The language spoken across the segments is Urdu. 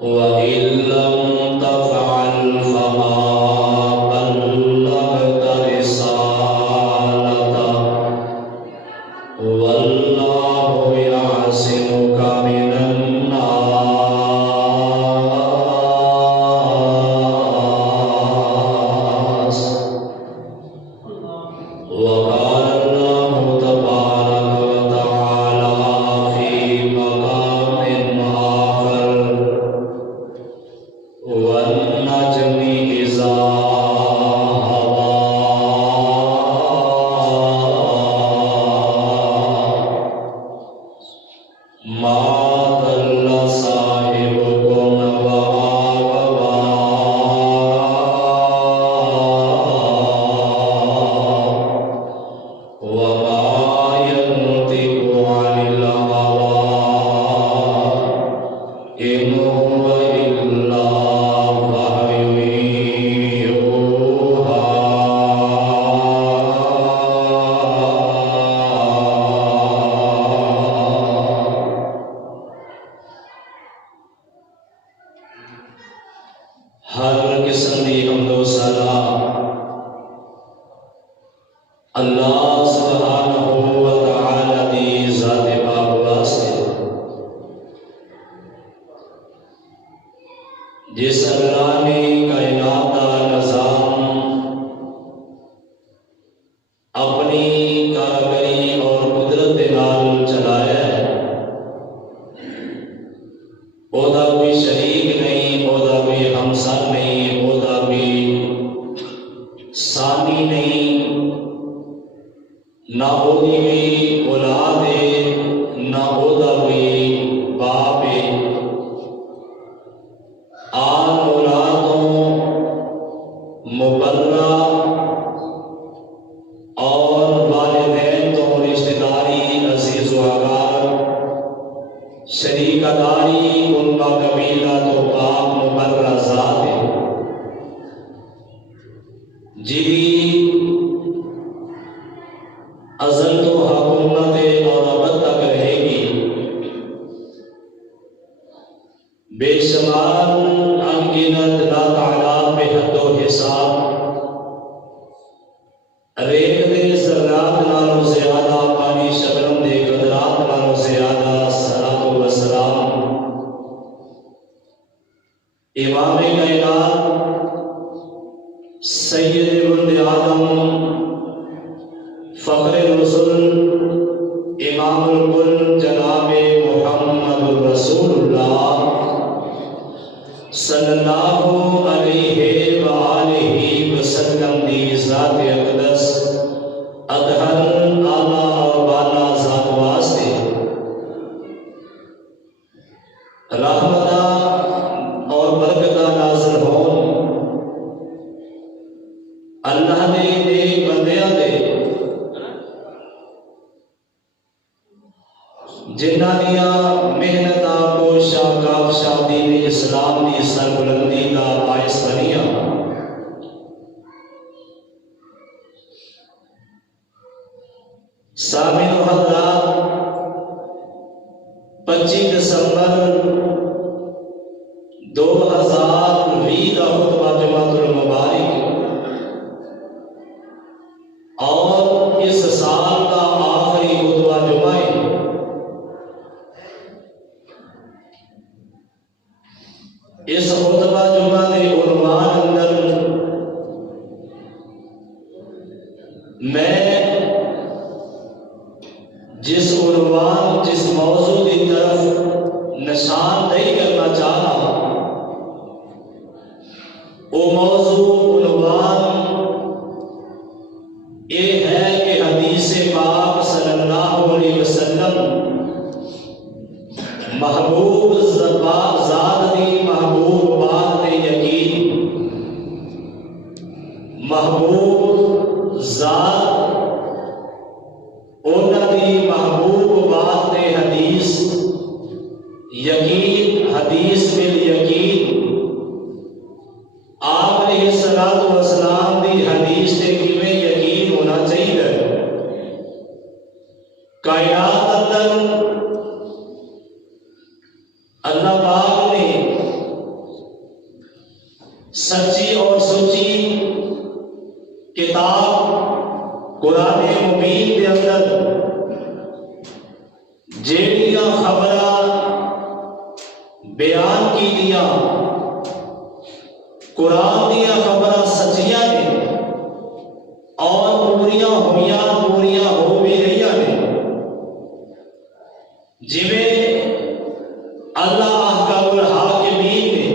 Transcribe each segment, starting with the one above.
وَإِن لَّمْ تَفْعَلُوا والنجم إذا هوى ما ضل صاحبكم وما غوى وما ينطق عن الهوى إن هو إلا وحي يوحى ہر قسم دی حمد و ثنا اللہ سبحانہ و تعالی دی ذات پاک واسطے جس اللہ نے کائنات کا نظام اپنی کارگری اور قدرت دے نال چلایا ہے، اودا کوئی شریک نہیں، اودا کوئی ہمسر نہیں، اودا کوئی ثانی نہیں، نہ اودی کوئی اولاد ہے، نہ اودا کوئی باپ ہے۔ آن اولادوں مبرہ اور والدین تو رشتہ داری عزیز و اگار شریکہ داری ان کا قبیلہ تو پاک مبرہ ذات ہے جی ازل تو حکومت اور ابد تک رہے گی، بے شمار انگنت لا تعداد بے حد و حساب، ریت دے ذرات نالوں زیادہ، پانی شبنم دے قدرات نالوں زیادہ، صلاۃ و سلام امام کائنات سید ولد آدم فخر رسول امام الکل جناب محمد رسول اللہ صلی اللہ علیہ وآلہ وسلم دی ذات اقدس اطہر اعلیٰ اور بالا ذات واسطے رحمتہ اور برکتہ نازل ہوں۔ اللہ نے نیک بندیاں دے جنہ دیا محنتہ کوشا کافشا دین اسلام دی سربلندی کا باعث بنیا، سامعین و حضرات 25 دسمبر 2020 کا خطبہ جمعۃ المبارک اور اس سال کا آخری خطبہ جمعہ ہے۔ اس خطبہ جمعہ کے عنوان اندر میں جس عنوان جس موضوع کی طرف نشاندہی کرنا چاہ رہا ہوں وہ موضوع عنوان یہ ہے کہ حدیث پاک صلی اللہ علیہ وسلم محبوب ذات دی محبوب بات تے یقین، محبوب ذات اونا دی محبوب بات تے حدیث یقین، حدیث بالیقین آپ علیہ السلام دی حدیث تے کیویں یقین ہونا چاہیے۔ کائنات اندر اللہ پاک نے سچی اور سچی کتاب قرآن مبین کے اندر جیڑیاں خبراں بیان کی دیا قرآن دیا خبراں سچیاں نے اور پوریاں ہو بھی رہی نے، جویں اللہ احکام الحاکمین نے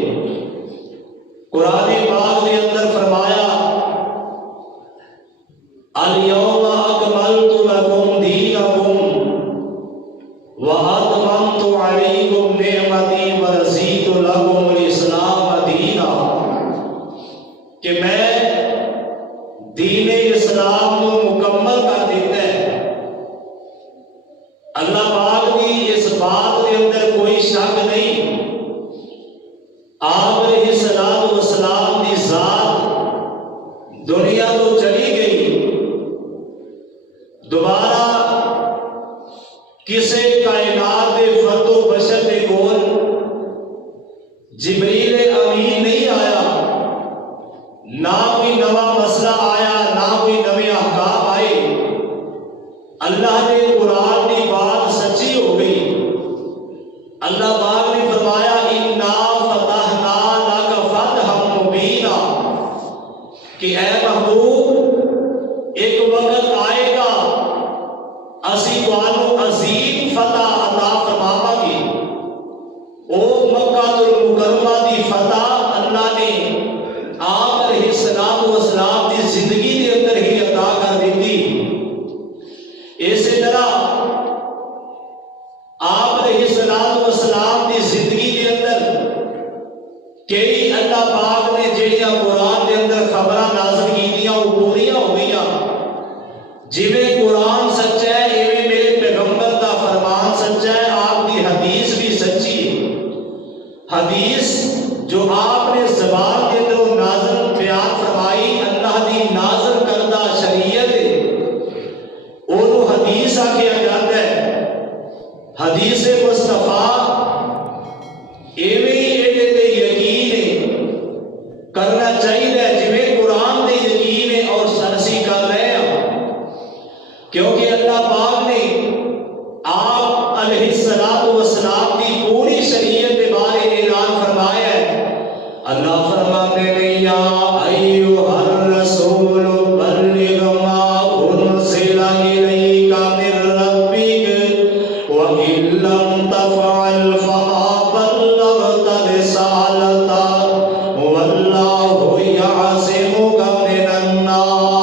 جبریل امین نہیں آیا، نہ کوئی نوا مسئلہ آیا، نہ کوئی نوے احکام آئے، اللہ نے قرآن کی بات سچی ہو گئی۔ اللہ پاک نے فرمایا اِنَّا فَتَحْنَا لَكَ فَتْحًا مُبِينًا کہ اے محبوب ایک وقت آئے گا اسی تانوں عظیم فتح عطا فرماواں گے۔ او مکہ المکرمہ دی فتح اللہ نے آپ علیہ السلام دی زندگی کے اندر ہی عطا کر دیتی۔ اسی طرح آپ علیہ السلام دی زندگی کے اندر کئی اللہ پاک نے جہاں قرآن کے اندر خبراں نازل کیتیاں وہ پوریاں ہو گئیاں۔ جویں قرآن سچا ہے ایویں میرے پیغمبر دا فرمان سچا ہے، آپ کی حدیث بھی سچی ہے۔ حدیث جو آپ نے زبان کے اندر نازل بیان فرمائی اللہ دی نازل کردہ شریعت انہوں حدیث آکھیا جاتا ہے۔ حدیث مصطفیٰ ایویں ہی تے یقین کرنا چاہیے جویں قرآن دے یقین ہے اور سرسی کر رہے ہیں، کیونکہ اللہ پاک نے آپ علیہ السلام کی پوری شریعت کے بارے اعلان فرمایا ہے۔ اللہ فرماتے ہیں یا ایھا الرسول بلغ ما انزل الیک من ربک وان لم تفعل فما بلغت رسالتہ واللہ یعصمک من الناس۔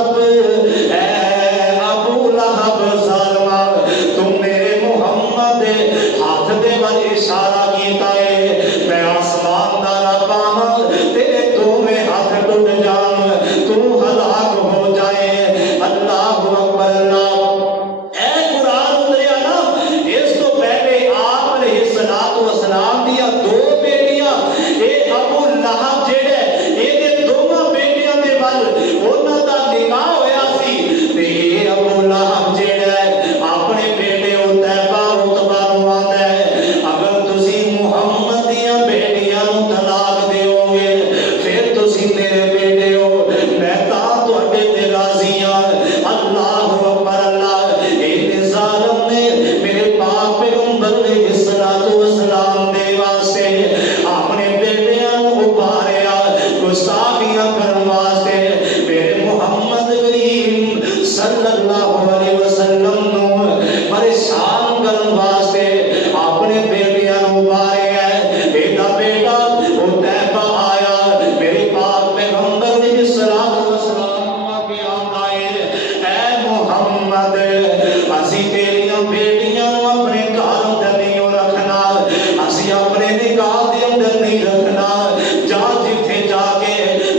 رب اے ابو لہب ظالما تو میرے محمد ہاتھ دے ول اشارہ کیتا ہے میں آسمان دا رب ہاں تیرے دونوں ہاتھ ٹوٹ جان تو ہلاک ہو جائے اللہ اکبر اللہ اے قرآن اتریا نا اس تو پہلے آپ علیہ الصلوۃ والسلام دیا دو بیٹیاں اے ابو لہب جڑے اے دے دونوں بیٹیاں دے ول انہاں دا نکاح ہویا سی تے اے ابو لہب جڑا اپنے بیٹے عتیبہ عتبہ نوں آندا ہے اگر تسی محمد دیاں بیٹیاں نوں طلاق دیو گے پھر تسی میرے بیٹے ہو میں تاں تواڈے تے راضی ہاں اللہ اکبر اللہ اے ظالم نے میرے پاک پیغمبر علیہ الصلوۃ والسلام دے واسطے اپنے بیٹیاں نوں ابھاریا گستاخیاں کرن واسطے میرے محمد کریم صلی اللہ علیہ وسلم نوں پریشان کرن واسطے اپنے بیٹیاں نوں ابھاریا ایڈا بیٹا عتیبہ آیا میرے پاک پیغمبر علیہ الصلوۃ والسلام کے آندا ہے اے محمد اسی تیریاں بیٹیاں نوں اپنے گھر اندر نہیں رکھنا اسی اپنے نکاح دے اندر نہیں رکھنا جا جتھے جا کے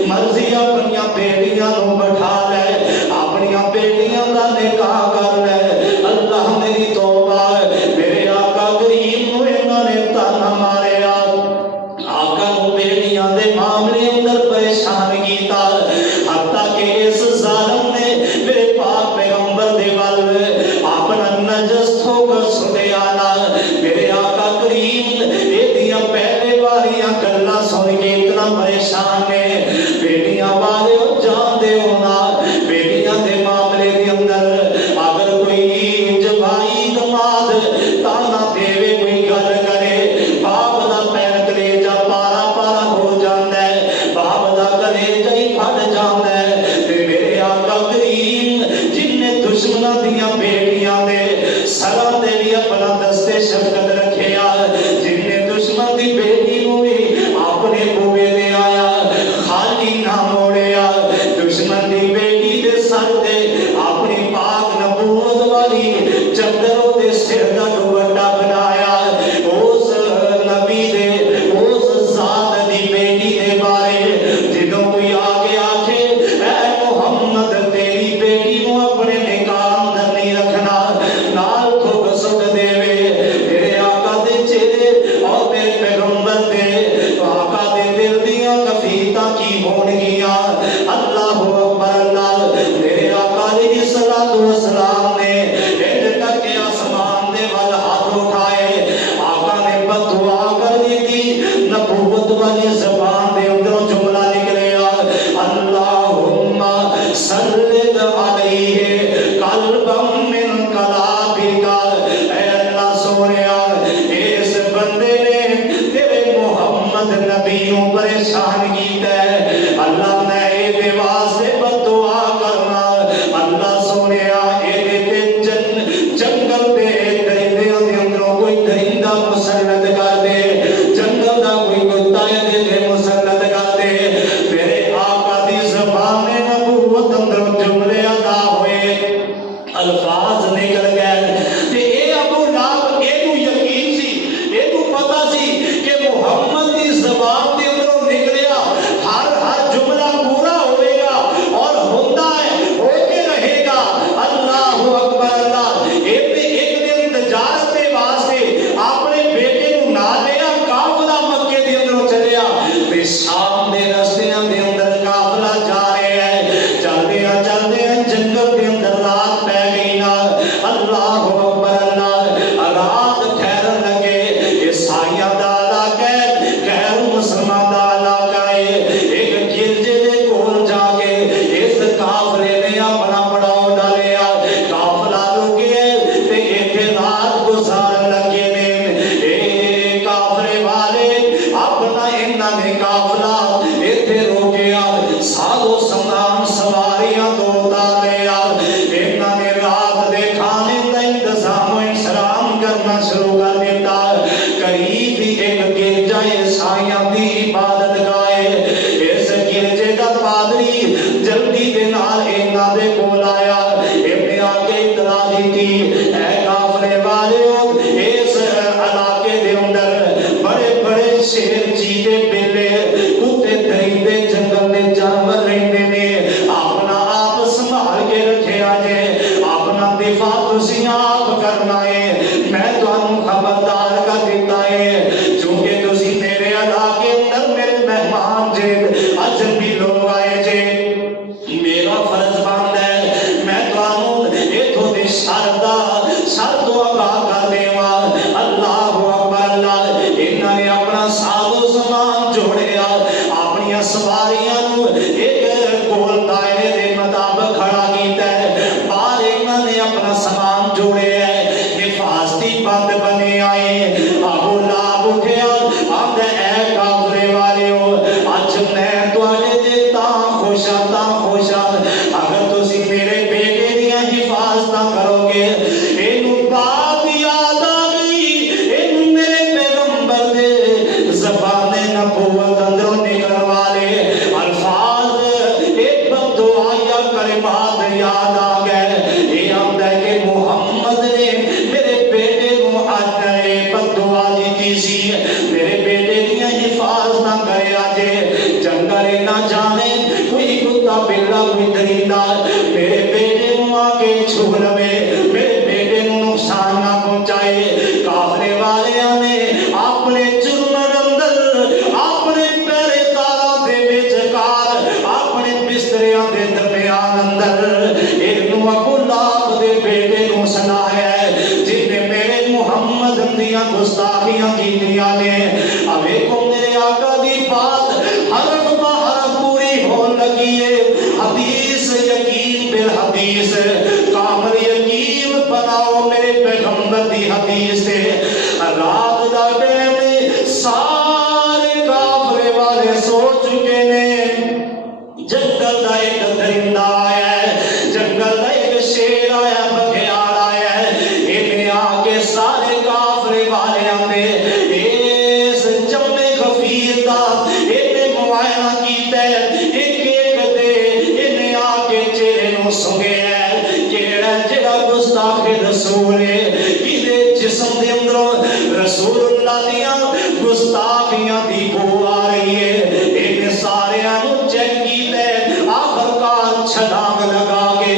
مرضی اپنی بیٹیاں نوں بٹھا لے اپنی بیٹیاں دا نکاح کر لے اللہ میری توبہ میرے آقا کریم نوں انہاں نے تانا ماریا آقا نوں بیٹیاں دے معاملے اندر پریشان کیتا حتیٰ کہ اس ظالم نے میرے پاک پیغمبر دے ول اپنا نجس تھوک سنیا نا میرے آقا کریم ایدیاں پہلے واریاں گلاں سن کے اتنا پریشان نے بیٹیاں والے جان دے ہونا بیٹیاں دے معاملے دے اندر اگر کوئی جبائی دماد تانا دے کوئی گل کرے باپ دا پیر کلیجا پارا پارا ہو جاندا ہے باپ دا کلیجا ہی پھٹ جاندا ہے تے میرے آقا کریم جن نے دشمناں دیاں بیٹیاں دے سراں تے بھی اپنا دستے شفقت رکھیا جن نے دشمن دی بیٹی نوں بھی اپنے بوئے دے آیا خالی نہ موڑیا دشمن دی بیٹی دے سر تے اپنی پاک نبوت والی چادر دے سر دا دوپٹہ بنایا اس نبی دے اس ذات دی بیٹی دے بارے جدوں کوئی آگے آکھے اے محمد تیری بیٹی نوں اپنے نکاح اندر نہیں رکھنا نال تھوک سٹ دے میرے آقا دے چہرے اور میرے پیغمبر دے آقا دے دل دیاں کفیتاں کی ہون گیاں اللہ اکبر اللہ میرے آقا علیہ الصلوۃ والسلام نے ایڈ کر کے آسمان دے ول ہاتھ اٹھائے آقا نے بددعا کر دی تھی نبوت والی زبان دے اندروں جملہ نکلیا اللہم سلط علیہ قلبا من قلابک اے اللہ سونیا اس بندے نے تیرے محمد نبیوں پریشان کیتا ہے اللہ میں اے دے واسطے بددعا کرنا اللہ سونیا اے دے جنگل دے درندیاں دے اندروں کوئی درندہ مسلط کر دے جنگل دا کوئی کتا دے مسلط کر دے میرے آقا دی زبان نبوت اندروں جملے ادا ہوئے الفاظ دے کول آیا ابن آ کے اطلاع دیتی اے قافلے والےو اس علاقے دے اندر بڑے بڑے شیر چیتے بلے کتے درندے جنگل دے جانور رہندے نے اپنا آپ سنبھال کے رکھیا جے اپنا دفاع تسی آپ کرنا ہے میں تانوں خبردار کر دیتا ہے چونکہ تسی میرے علاقے اندر میرے مہمان جے اجنبی لوگ آئے جے میرا فرض بنتا ہے میں تانوں ایتھوں دی شر تو آگاہ کر دیواں اللہ اکبر اللہ انہاں نے اپنا ساز و سامان جوڑیا اپنی سواریاں نو ایک گول دائرے دے مطابق کھڑا کیتا ہے باہر انہاں نے اپنا سامان جوڑیا ہے حفاظتی بند بنے آئے ابو لہب اٹھیا آندا اے کافرے والیو اج میں تواڈے تے تاں خوش اگر تسی میرے بیٹے دیاں حفاظتاں کرو گے اینو بات یاد آ گئی اینو میرے پیغمبر دے زبان نبوت اندروں نکلن والے الفاظ ایک بدعا یا کلمات یاد آ گئے یہ آمدہ ہے کہ محمد نے میرے بیٹے کو آج نئے بدعا دیتی سی میرے بیٹے دیاں حفاظتاں کرے آجے جنگل نہ جانے کوئی کتا بلا کوئی درندہ میرے بیٹے کو آگے چھو لوے میرے بیٹے کو نقصان نہ پہنچائے کافرے والے نے اپنے جرمن اندر اپنے پیرے دارہ دے بیچکار اپنے بستریاں دے درمیان اندر انہوں ابو لہب دے بیٹے کو سنایا ہے جن نے میرے محمد دیاں گستاخیاں کی دیا نے اب ایکو میرے آقا دی بات حرف با حرف پوری ہون لگی ہے حدیث یقین بالحدیث کامل یقین بناؤ میرے پیغمبر دی حدیث سے رات دا ٹائم سارے کافرے والے سو چکے نے جنگل دا ایک درندہ آیا ہے جنگل دا ایک شیر آیا بگیار آیا ہے انہیں آگے سارے کافرے والے آنے اس جمع غفیر دا انہیں معائنہ کیتا ہے ایک ایک دے انہیں آگے چہرے نو سنگے ہے کیڑا جڑا گستاخ رسول ہے کدے جسم دے اندروں رسول اللہ دیاں گستاخیاں دی بو آ رہی ہے انہیں سارے آنو چیک کیتا ہے آخر کار چھلانگ لگا کے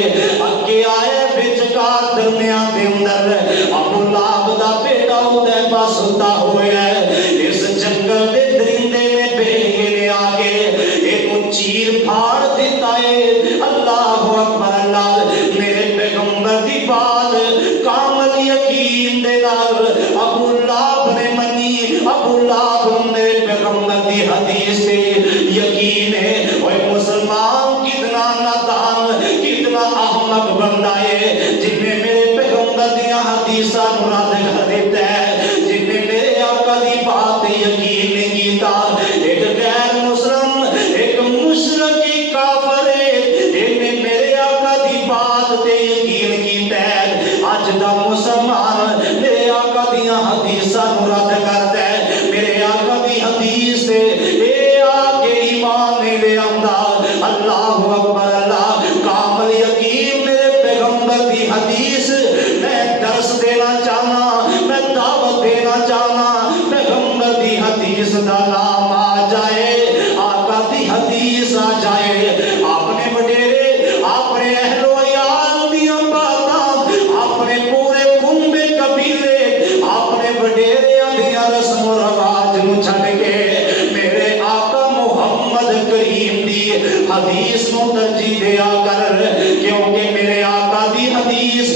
اگے آئے بچکار درمیان دے اندر ابو لہب دا بیٹا ہوتا ہے باستا ہویا ہے اس جنگل دے درندے میں بیلیے نے آگے ایک چیر پھاڑ دیتا ہے اللہ اکبر اللہ میرے پیغمبر دی بات کامل یقین دے نال ابو لہب نے منی ابو لہب میرے پیغمبر دی حدیث سے یقین ہے اوہ مسلمان کتنا نادان کتنا احمق بندہ ہے جن نے میرے پیغمبر دیا حدیثہ مراد کر دیتا ہے جن نے میرے آقا دی بات یقین نہیں کیتا ایک غیر مسلم ایک مشرکی کافر ہے انہیں میرے آقا دی بات تے یقین کیتا ہے آج دا مسلمان میرے آقا دیا حدیثہ مراد کرتا ہے میرے آقا دی حدیث سے اے آگے ایمان نہیں لے آمدہ اللہ اکبر اللہ کامل یقین میرے پیغمبر دی حدیث میں درس دینا چاہنا میں دعوت دینا چاہنا پیغمبر دی حدیث دا نام آ جائے آقا دی حدیث آ جائے اپنے وڈیرے اپنے اہل و عیال دیاں باتاں اپنے پورے کنبے قبیلے اپنے وڈیرے دیاں رسم و رواج نو چھڑ کے میرے آقا محمد کریم دی حدیث نو ترجیح دیا کر کیونکہ میرے آقا دی حدیث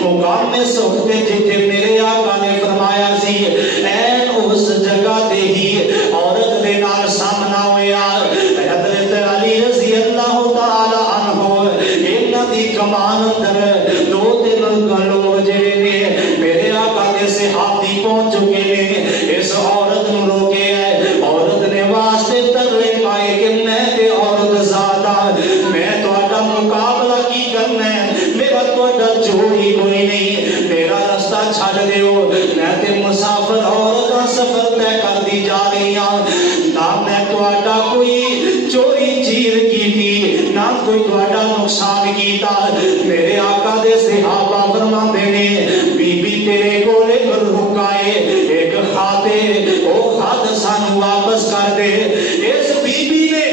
مقام سخت تے جتھے میرے آقا نے فرمایا سی این اس جگہ تے ہی عورت دے نال سامنا ہویا حضرت علی رضی اللہ تعالی عنہ انہاں دی کمان اندر دو تین لوگ جڑے نے میرے آقا دے صحابی پہنچ چکے نے اس عورت نو روکے ہے عورت نے واسطے ترلے پائے کہ میں تے عورت ذات میں تہاڈا مقابلہ کی کرنا ہے میرا تہاڈا چوری کوئی نہیں میرا رستہ چھڈ دیو میں تے مسافر عورت سفر طے کر دی جا رہی ہاں نہ میں تہاڈا کوئی چوری چیر کیتی نہ کوئی تہاڈا نقصان کیتا میرے آقا دے صحابہ فرماندے نے بی بی تیرے کول ایک رکائے ایک کھاتے او خط سانو واپس کر دے اس بی بی نے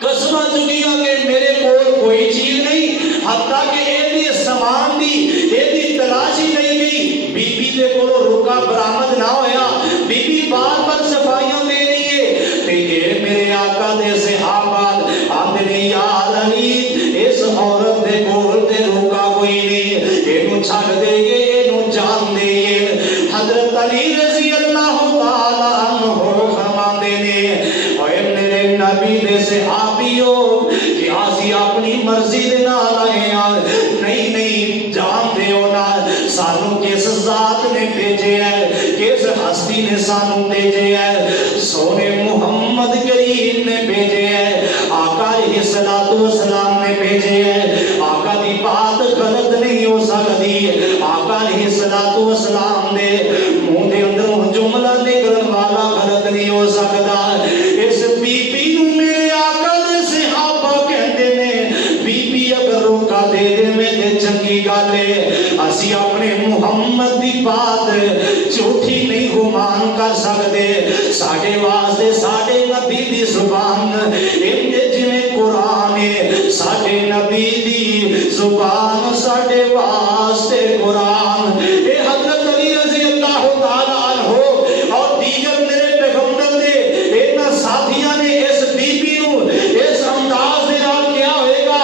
قسمہ چکیاں کہ میرے کول کوئی چیز نہیں حتیٰ کہ ایدی سامان دی ایدی تلاشی نہیں گئی بی بی دے کولو رکا برآمد نہ ہویا بی بی بار بار صفائیاں دے رہی ہے تے اے میرے آقا دے صحابہ آندے نے یا علی اس عورت دے کول تے رکا کوئی نہیں اینو چھڈ دے گے اینو جان دے گے حضرت علی رضی اللہ تعالی عنہ فرماندے نے اے میرے نبی دے صحابیو کہ آسی اپنی مرضی دے نال آئے نہیں نہیں جان دیو نا سانو کس ذات نے بھیجے ہے کس ہستی نے سانو بھیجے ہے سونے محمد کریم نے بھیجے ہے آقا علیہ السلام نے بھیجے ہے آقا دی بات غلط نہیں ہو سکتی آقا علیہ السلام نے منہ دے اندر جملہ نکلن والا غلط نہیں ہو سکتا اس بی بی نو میرے آقا دے صحابہ کہتے نے بی بی اگر روکا دے دے میں تے چنگی گل ہے اسی اپنے محمد دی بات جھوٹی نہیں گمان کر سکتے ساڈے واسطے ساڈے نبی دی زبان انجے جویں قرآن ہے ساڈے نبی دی زبان ساڈے واسطے قرآن اے حضرت علی رضی اللہ تعالی عنہ اور دیگر میرے پیغمبر دے انہاں ساتھیاں نے اس بی بی نو اس انداز دے نال کیا ہوئے گا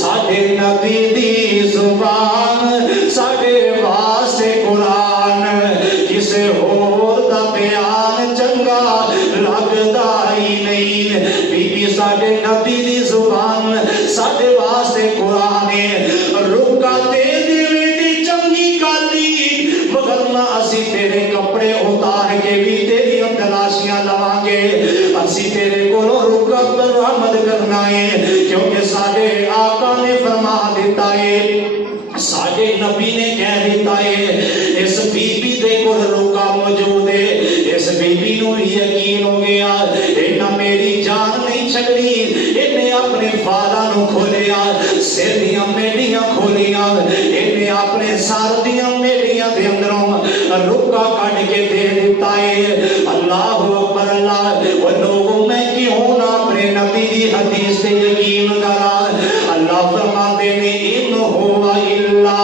ساڈے نبی دی زبان ساڈے واسطے قرآن کسے ہور دا بیان چنگا لگدا ہی نہیں بی بی ساڈے نبی دی زبان ساڈے واسطے قرآن ہے رکا دے دے دی چنگی گالی مگر نہ اسی تیرے کپڑے اتار کے بھی تیری تلاشیاں لواں گے اسی تیرے کولو رکا برآمد کرنا ہے کیونکہ ساڈے آقا نے فرما دیتا ہے ساڈے نبی نے کہہ دیتا ہے اس بی بی دے کول رکا موجود ہے اس بی بی نو یقین ہو گیا انہاں میری جان نہیں چھڑنی انہیں اپنے فالا نو کھولیا سر دیاں میڈیاں کھولیاں انہیں اپنے سار دیاں میڈیاں دے اندروں رکا کٹ کے دے دیتا ہے اللہ اکبر اللہ وہ لوگوں میں کیوں نہ اپنے نبی دی حدیث سے یقین کرا اللہ فرماتے نے ان ہوا الا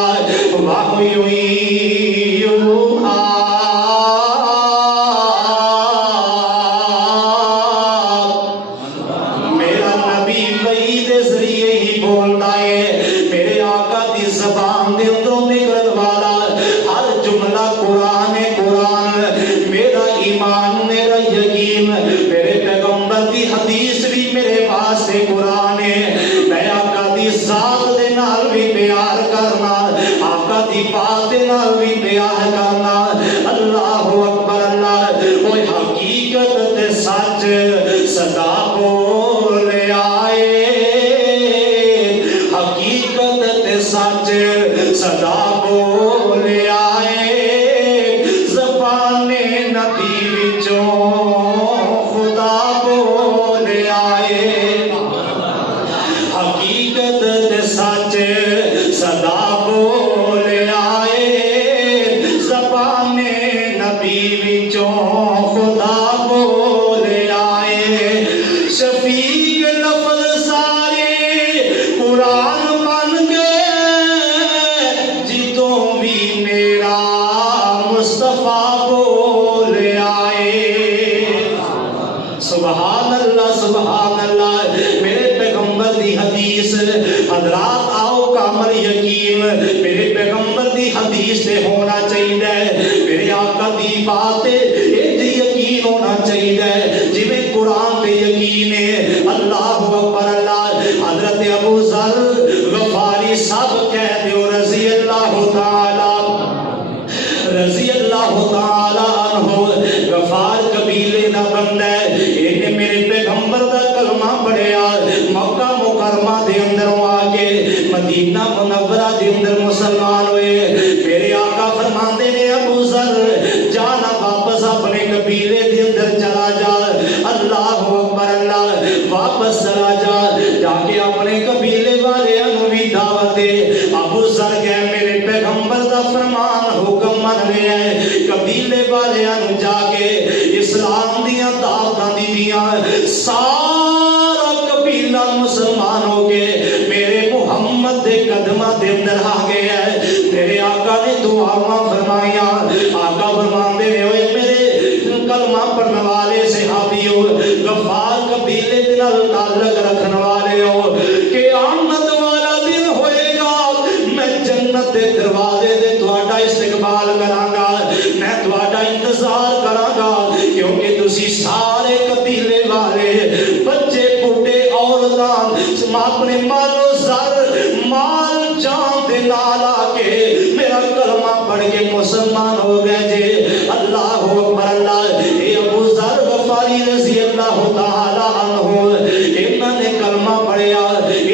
وحی یوحی میرا نبی وحی دے ذریعے ہی بولتا ہے میرے آقا دی زبان دے اندروں نکلن والا ہر جملہ قرآن ہے قرآن میرا ایمان میرا یقین میرے پیغمبر دی حدیث بھی میرے واسطے قرآن ہے میں آقا دی ذات دے نال بھی پیار کرنا آقا دی بات دے نال بھی پیار کرنا اللہ اکبر اللہ وہ حقیقت تے سچ صدا بول آئے حقیقت تے سچ صدا بول آئے زبان نبی وچوں خدا بول آئے حقیقت تے سچ صدا بول آئے زبان نبی وچوں خدا بول آئے شفیق لفظ سارے قرآن بن گئے جتوں بھی میرا عمل یقین میرے پیغمبر دی حدیث سے ہونا چاہیے، میرے آقا دی بات یقین ہونا چاہیے جی میں قرآن پہ یقین ہے۔ اللہ اکبر اللہ۔ حضرت ابو ذر غفاری صاحب کہتے ہو رضی اللہ تعالی عنہ، غفار قبیلے دا بندہ ہے، انہیں میرے پیغمبر دا کلمہ پڑھیا، مکہ مکرمہ دے اندر آ کے مدینہ منورہ دے اندر مسلمان ہوئے۔ میرے آقا فرماندے نے ابو ذر جانا واپس اپنے قبیلے دے اندر چلا جا، اللہ اکبر اللہ، واپس چلا جا، جا کے اپنے قبیلے والے انوی دعوت دے۔ ابو ذر کہ میرے پیغمبر دا فرمان حکم من رہے ہیں، قبیلے والے انو جا کے اسلام دیا دعوتاں دیاں، سارا قبیلہ مسلمان ہو کے میرے محمد دے قدمہ دے اندر آ گیا ہے۔ میرے آقا نے دعاواں فرمائیاں، آقا فرماندے نے ہوئے میرے کلمہ پڑھنے والے صحابیوں، غفار قبیلے دے نال تعلق رکھنے والے ہو، کہ آمد والا دن ہوئے گا، میں جنت دے دروازے دے تہاڈا استقبال کراں گا، میں تہاڈا انتظار کراں گا، کیونکہ تسی سارے قبیلے والے بچے بوڑھے عورتاں اپنے مال و زر مال جان دے نال آ کے میرا کلمہ پڑھ کے مسلمان ہو گئے جے۔ اللہ اکبر اللہ۔ اے ابو ذر غفاری رضی اللہ تعالی عنہ، انہوں نے کلمہ پڑھیا،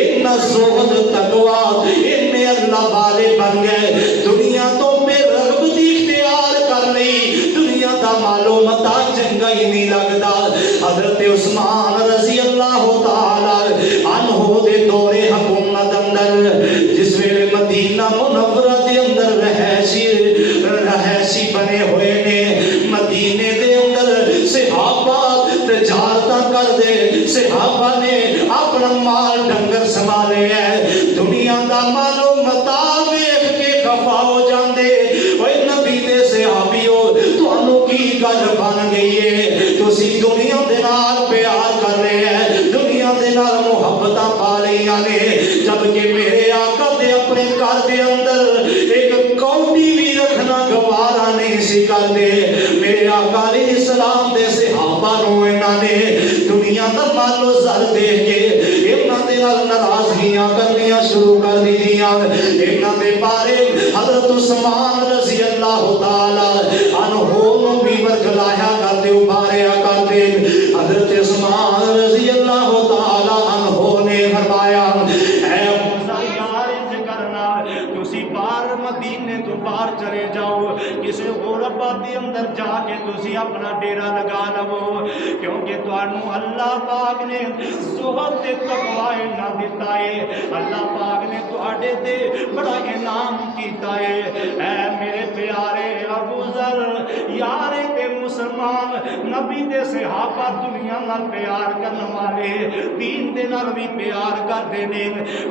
انہاں زہد تقوی انہیں اللہ والے بن گئے، دنیا تو بے رغبتی اختیار کر لی، دنیا دا مال و متاع چنگا ہی نہیں لگدا۔ حضرت عثمان رضی اللہ تعالی عنہ دے دور حکومت اندر جس ویلے مدینہ منورہ دے اندر رہائشی بنے ہوئے نے، مدینے دے اندر صحابہ تجارتاں کر دے، صحابہ نے اپنا مال ڈنگر سنبھالے ہے، دنیا دا مال و متاع ویکھ کے خفا ہو جاندے۔ اوے نبی دے صحابیو تانوں کی گل بن گئی ہے، تسی دنیا دے نال پیار کر رہے ہیں، دنیا دے نال محبتاں پا لیاں نے، جبکہ میرے آقا دے اپنے گھر دے اندر ایک کوڑی بھی رکھنا گوارا نہیں سی کردے۔ میرے آقا علیہ السلام دے صحابہ نو انہاں نے دنیا دا مال و زر دیکھ کے انہاں دے نال ناراضگیاں کرنیاں شروع کر دیاں۔ انہاں دے بارے حضرت عثمان رضی اللہ تعالی عنہ نو بھی ورگلایا کرتے، ابھاریا کرتے۔ حضرت عثمان رضی اللہ تعالی عنہ نے فرمایا، اے یار انج کرنا، تسی باہر مدینے تو باہر چلے جاؤ، کسی اور آبادی اندر جا کے تسی اپنا ڈیرا لگا لو، کیونکہ تانوں اللہ پاک نے زہد تے تقوی نہ دتا ہے، اللہ پاک نے تہاڈے تے بڑا انعام کیتا ہے۔ اے میرے پیارے ابو ذر، یار تے مسلمان نبی دے صحابہ دنیا نال پیار کرن والے دین دے نال بھی پیار کردے نے،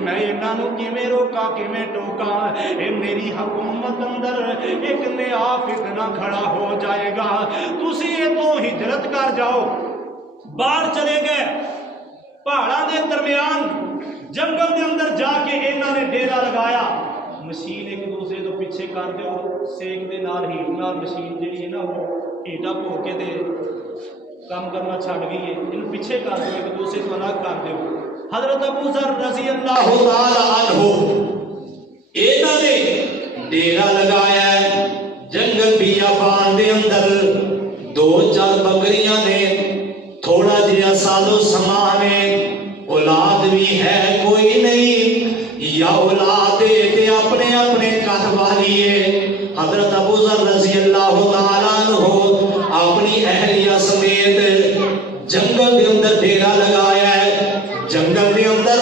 میں انہاں نوں کیویں روکاں کیویں ٹوکاں؟ اے میری حکومت اندر ایک نیا فتنہ کھڑا ہو جائے گا، تسی اتوں ہجرت کر جاؤ۔ باہر چلے گئے، پہاڑاں دے درمیان جنگل دے اندر جا کے انہاں نے ڈیرا لگایا، مشین ایک دوسرے تو پیچھے کر دیو، سیک دے نال ہیٹ نال مشین جڑی ہے نا وہ ہیٹا بھو کے دے کام کرنا چھڈ گئی ہے، ان پیچھے کر دیو، ایک دوسرے تو الگ کر دیو۔ حضرت ابو ذر رضی اللہ تعالی عنہ انہاں نے ڈیرا لگایا ہے جنگل بیابان دے اندر، دو چار بکریاں نے، تھوڑا جہا سالو سامان ہے، اولاد بھی ہے کوئی نہیں، یا اولاد تے اپنے اپنے گھر والی ہے۔ حضرت ابو ذر رضی اللہ تعالیٰ عنہ اپنی اہلیہ سمیت جنگل دے اندر ڈیرا لگایا ہے۔ جنگل دے اندر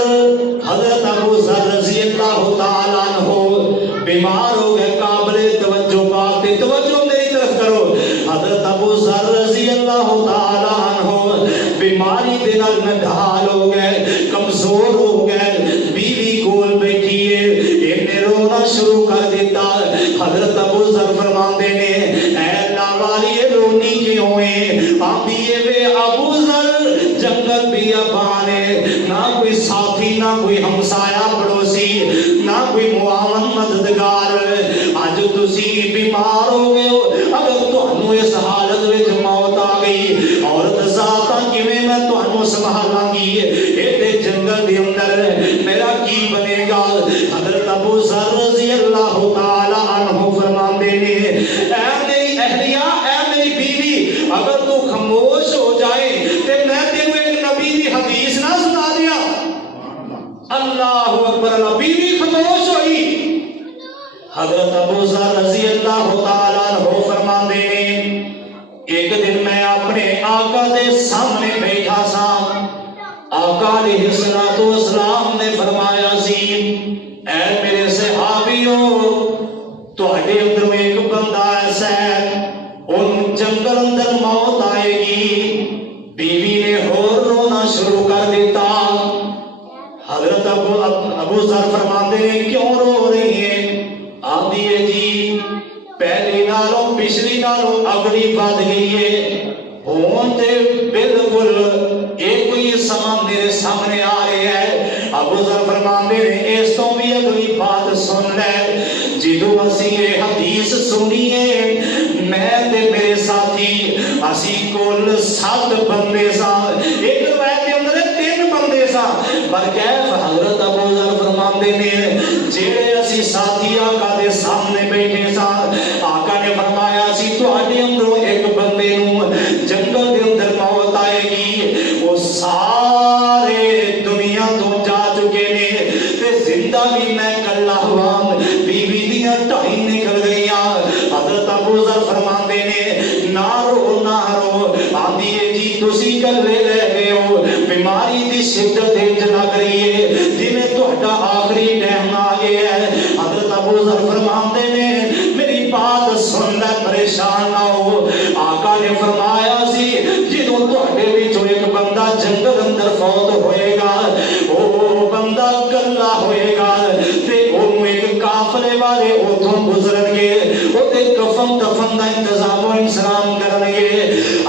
حضرت ابو ذر رضی اللہ تعالیٰ عنہ بیمار ہو گئے، قابل توجہ بات، توجہ میری طرف کرو۔ حضرت ابو ذر رضی اللہ تعالیٰ عنہ بیماری دے نال نڈھال ہو گئے، کمزور ہو گئے، بیوی کول بیٹھی ہے، انہیں رونا شروع کر دیتا۔ حضرت ابو ذر فرماندے نے، اے اللہ والی رونی کیوں ہے؟ آندیے وے ابو ذر جنگل بیابان ہے، نہ کوئی ساتھی، نہ کوئی ہمسایہ پڑوسی، نہ کوئی معاون مددگار اج تسی بیمار ہو گئے ہو اگر تانوں اس حالت وچ موت آ گئی عورت ذاتا کیویں میں تانوں سنبھالاں گی اے جنگل دے اندر میرا کی بنے گا حضرت ابو ذر رضی اللہ تعالی عنہ فرماندے نے اے میری اہلیہ اے میری بیوی اگر تو خاموش ہو جائے تے میں تینوں ایک نبی دی حدیث نہ سنا دیا اللہ اکبر بیوی خاموش ہوئی حضرت ابو ذر رضی اللہ تعالی عنہ فرماندے نے ایک دن میں اپنے آقا دے سامنے بیٹھا سا آقا علیہ السلام نے فرمایا سی اے میرے صحابیوں تہاڈے اندر ایک بندہ ایسا ہے ان جنگل اندر موت آئے گی بیوی نے ہور رونا شروع کر دیتا حضرت ابو ذر فرماتے ہیں کیوں رو رہی ہے آدھی ہے جی پہلی نالوں پچھلی نالوں اگلی بات گئی ہے ہوتے بالکل ایک کوئی سما میرے سامنے آ رہے ہیں ابو ذر فرماتے ہیں اس تو بھی اگلی بات سن لے جدو اسی یہ حدیث سنیے میں تے میرے ساتھی اسی کل 7 بندے سا ایک روایت کے اندر 3 بندے سا پر کیف حضرت ابو ذر فرماتے ہیں جڑے اسی ساتھی آقا دے سامنے بیٹھے سا آقا نے فرمایا سی تہاڈے اندروں ایک بندے نوں جنگل دے اندر موت آئے گی وہ سارے دنیا تو جا چکے نے تے زندہ بھی میں کلا ہوا بیوی دیاں 2.5 نکل گئیاں حضرت ابو ذر فرماتے نے نہ رو آندی ہے جی تسی کلے رہ گئے ہو بیماری دی شدت انج لگ رہی ہے جویں تہاڈا آخری ٹائم آ گیا ہے حضرت ابو ذر فرماتے نے میری بات سن لے پریشان نہ ہو آقا نے فرمایا سی جدوں تہاڈے وچوں ایک بندہ جنگل اندر فوت ہوئے گا او بندہ کلا ہوئے گا تے اونوں ایک قافلے والے اوتھوں گزرن گے او تے کفن دفن دا انتظام و انتظام کرن گے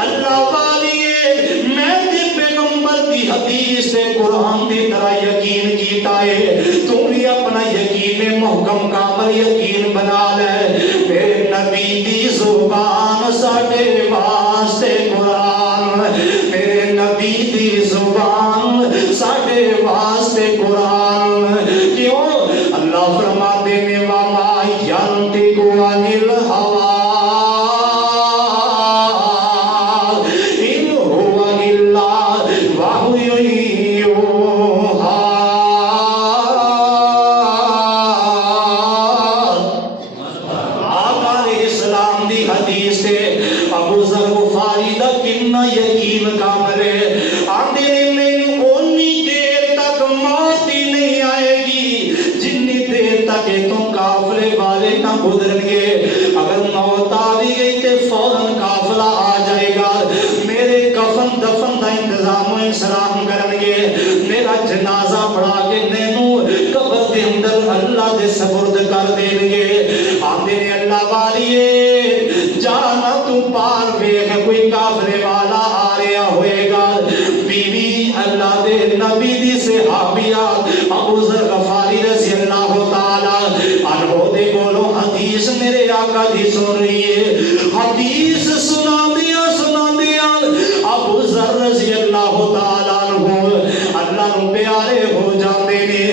اللہ والیے میں تے پیغمبر دی حدیث تے قرآن دی طرح یقین کیتا ہے تو بھی اپنا یقین محکم کامل یقین بنا لے میرے نبی دی زبان ساڈے واسطے قرآن میرے نبی دی زبان ساڈے واسطے قرآن کیوں اللہ فرماتے نے وما ینطق عن الہوی ان هو الا وحی یوحی آقا علیہ السلام دی حدیث سے ابو ذر غفاری دا کتنا یقین کامل ہے آندے نے مینوں اونی دیر تک موت ہی نہیں آئے گی جتنی دیر تک تم قافلے والے نہ گزرن گے اگر موت آ بھی گئی تے فوراً قافلہ آ جائے گا میرے کفن دفن دا انتظام و انصراف کرن گے میرا جنازہ پڑھا کے نینو قبر دے اندر اللہ دے سپرد کر دیں گے آندے نے اللہ والیے جانا تو پار ویکھ کوئی قافلے والا آ رہا ہوئے گا بیوی اللہ دے نبی دی صحابیہ ابو ذر غفاری رضی اللہ تعالی عنہ دے کولوں حدیث میرے آقا دی سن رہی ہے حدیث سنا دیا ابو ذر رضی اللہ تعالی عنہ اللہ نو پیارے ہو جاندے نے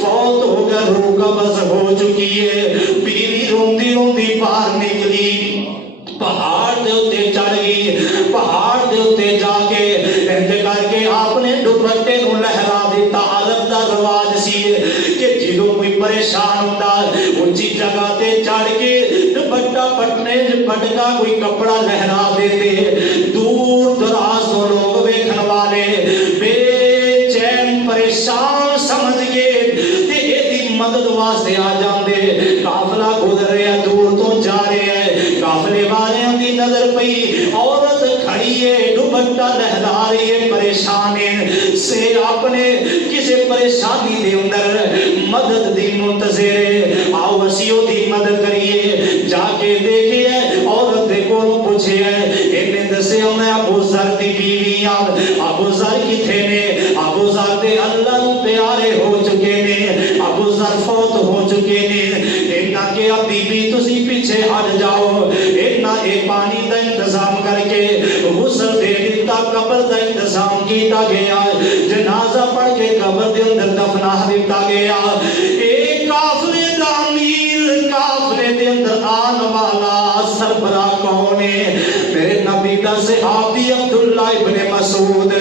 فوت ہو کر روح قبض ہو چکی ہے بیوی روندی روندی باہر نکلی پہاڑ دے اتے چڑھ گئی پہاڑ دے اتے جا کے انج کر کے آپ نے دوپٹے نو لہرا دیتا عرب دا رواج سی کہ جدوں کوئی پریشان ہوندا اونچی جگہ تے چڑھ کے دوپٹا پٹنے پٹکا کوئی کپڑا لہرا دیتے دور دراز تو لوگ ویکھن والے بے چین پریشان سمجھ کے تے ایدی مدد واسطے آ جاندے قافلہ گزر رہا دور تو جا رہا ہے قافلے والیاں دی نظر پئی عورت کھڑی ہے دوپٹہ لہرا رہی ہے پریشان ہے سے اپنے کسی پریشانی دے اندر مدد دی منتظر ہے آؤ وسیع دی مدد کریے جا کے دیکھے عورت دے کول پوچھے انہیں دسے میں ابو ذر دی بیوی ابو ذر کتھے نے ابو ذر دے اللہ نو پیارے ہو چکے نے ابو ذر فوت ہو چکے نے اینا کہ اب بی بی تسی پیچھے ہٹ جاؤ اینا ایک پانی دا انتظام کر کے غسل دے دیتا قبر دا انتظام کیتا گیا جنازہ پڑھ کے قبر دے اندر دفنا دیتا گیا ایک کافرے دا امیر کافرے دے اندر آن والا سربراہ کون ہے میرے نبی دا صحابی عبداللہ ابن مسعود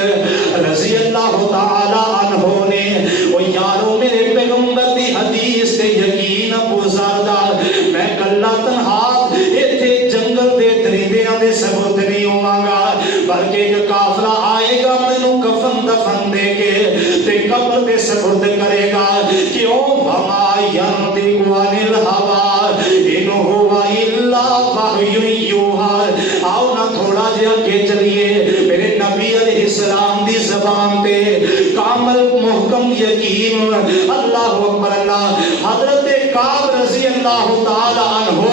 رضی اللہ تعالی عنہ نے وہ یاروں میرے پیغمبر دی حدیث تے یقین ابو زردہ میں کلا تنہا ایتھے جنگل دے درندیاں دے سبت نہیں ہوا گا بلکہ ایک کافلہ آئے گا مینوں کفن دفن دے کے تے قبر دے سبت کرے گا کیوں وما ینطق عن الہوی ان هو الا وحی یوحی آؤ نا تھوڑا جہا کے چلیے میرے نبی علیہ السلام دی زبان پہ کامل محکم یقین اللہ اکبر اللہ حضرت کعب رضی اللہ تعالی عنہ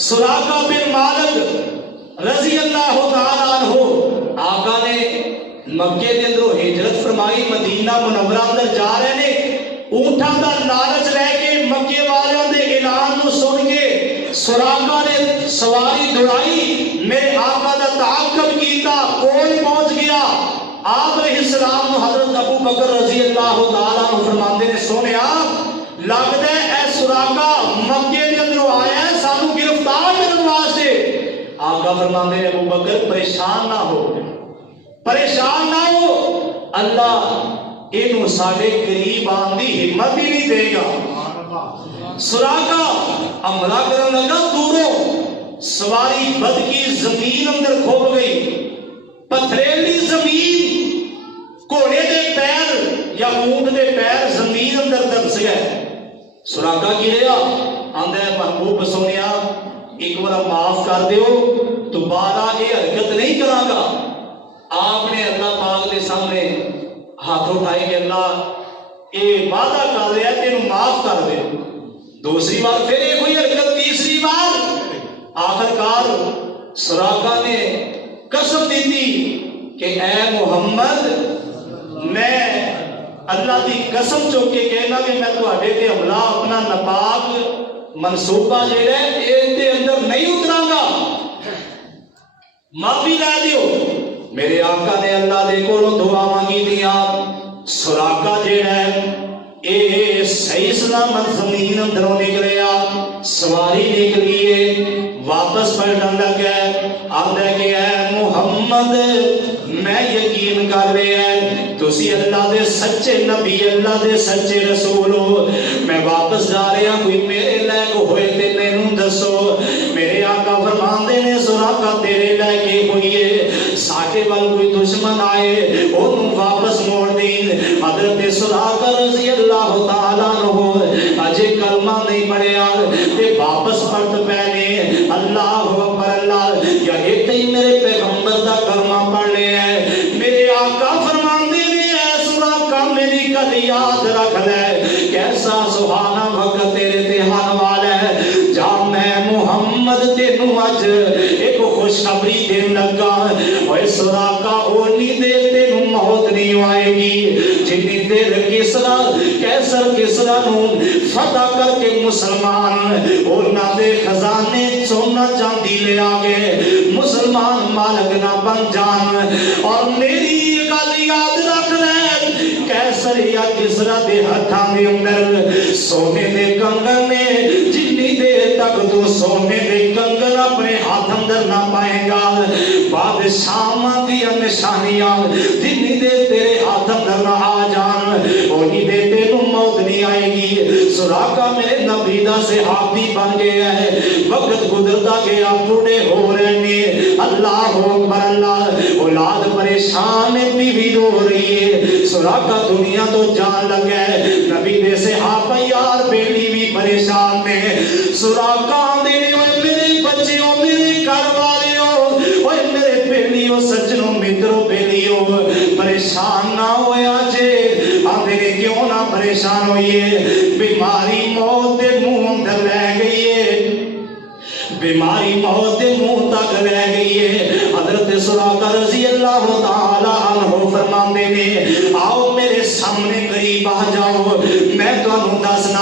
سراقہ بن مالک رضی اللہ تعالی عنہ آقا نے مکے دے اندروں ہجرت فرمائی مدینہ منورہ اندر جا رہے نے اونٹاں دا لالچ لے کے مکے والوں دے اعلان نو سن کے سراقہ نے سواری دوڑائی میرے آقا دا تعاقب کیتا کوئی پہنچ گیا آپ علیہ السلام حضرت ابو بکر رضی اللہ تعالیٰ عنہ فرماندے نے سونیا لگدا ہے اے سراقہ مکے دے اندروں آیا ہے سانو گرفتار کرن واسطے آقا فرماندے نے ابو بکر پریشان نہ ہو پریشان نہ ہو اللہ اینو ساڈے قریب آن دی ہمت ہی نہیں دے گا سراقہ حملہ کرن لگا دوروں سواری بد کی زمین اندر کھوب گئی پتھریلی زمین گھوڑے دے پیر یا اونٹ دے پیر زمین اندر دبس گئے سراقہ کی رہا آندہ ہے محبوب سونیا ایک بار معاف کر دیو دوبارہ یہ حرکت نہیں کرا گا آپ نے اللہ پاک کے سامنے ہاتھ اٹھائے کہ اللہ اے وعدہ کر رہا ہے تینوں معاف کر دے دوسری بار پھر ایک ہوئی حرکت تیسری بار آخرکار سراقہ نے قسم دی تھی کہ اے محمد میں اللہ دی قسم چوکے کہنا کہ میں تہاڈے تے حملہ اپنا ناپاک منصوبہ جڑا ہے اے دے اندر نہیں اتراں گا معافی لے دیو میرے آقا نے اللہ دے کولوں دعا مانگی دیا سراقہ جڑا ہے اے صحیح سلامت زمین اندروں نکلیا سواری نکلیے واپس پلٹن لگا آندا کہ اے محمد میں یقین کر رہا ہے تسی اللہ دے سچے نبی اللہ دے سچے رسول ہو میں واپس جا رہا کوئی میرے لائق ہوئے تے مینوں دسو میرے آقا فرماندے نے سراقہ تیرے لائق ہوئی ہے ساڈے ول کوئی دشمن آئے اونوں واپس موڑ دین حضرت سراقہ رضی اللہ تعالی عنہ اجے کلمہ نہیں پڑھیا تے واپس پلٹ پے اللہ اکبر اللہ یا ایک ہی میرے پیغمبر دا کلمہ پڑھ لے ہے میرے آقا فرماندے نے اے سراقہ میری گل یاد رکھ لے کیسا سبحانہ وقت تیرے تے آن والا ہے جا میں محمد تینوں اج ایک خوشخبری دین لگا اوے سراقہ اونی دیر تینوں موت نہیں آئے گی جنی دیر کیسر نو فتح کر کے مسلمان انہاں دے خزانے سونا چاندی لے آگے مسلمان مالک نہ بن جان اور میری گل یاد رکھ لے کیسر یا کسرا دے ہتھاں دے اندر سونے دے کنگن نے جنی دیر تک تو سونے دے کنگن اپنے ہاتھ اندر نہ پائے گا بادشاہاں دی نشانیاں جنی دیر تیرے ہاتھ اندر نہ آ جان انہی دیر تینوں موت نہیں آئے گی سراقہ میرے نبی دا صحابی بن گیا ہے وقت گزرتا گیا بوڑھے ہو رہے ہیں اللہ اکبر اللہ اولاد پریشان بیوی رو رہی ہے سراقہ دنیا تو جان لگا ہے نبی دے صحابہ یار بیلی بھی پریشان نے سراقہ دے میرے بچیوں میرے گھر والوں اوے میرے بیلیوں سجنوں متروں بیلیوں پریشان نہ ہویا جے آندے کیوں نہ پریشان ہوئیے بیماری موت دے منہ اندر لے گئی ہے بیماری موت دے منہ تک لے گئی ہے حضرت سراقہ رضی اللہ تعالی عنہ فرماندے نے آؤ میرے سامنے قریب آ جاؤ میں تانوں دسنا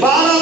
12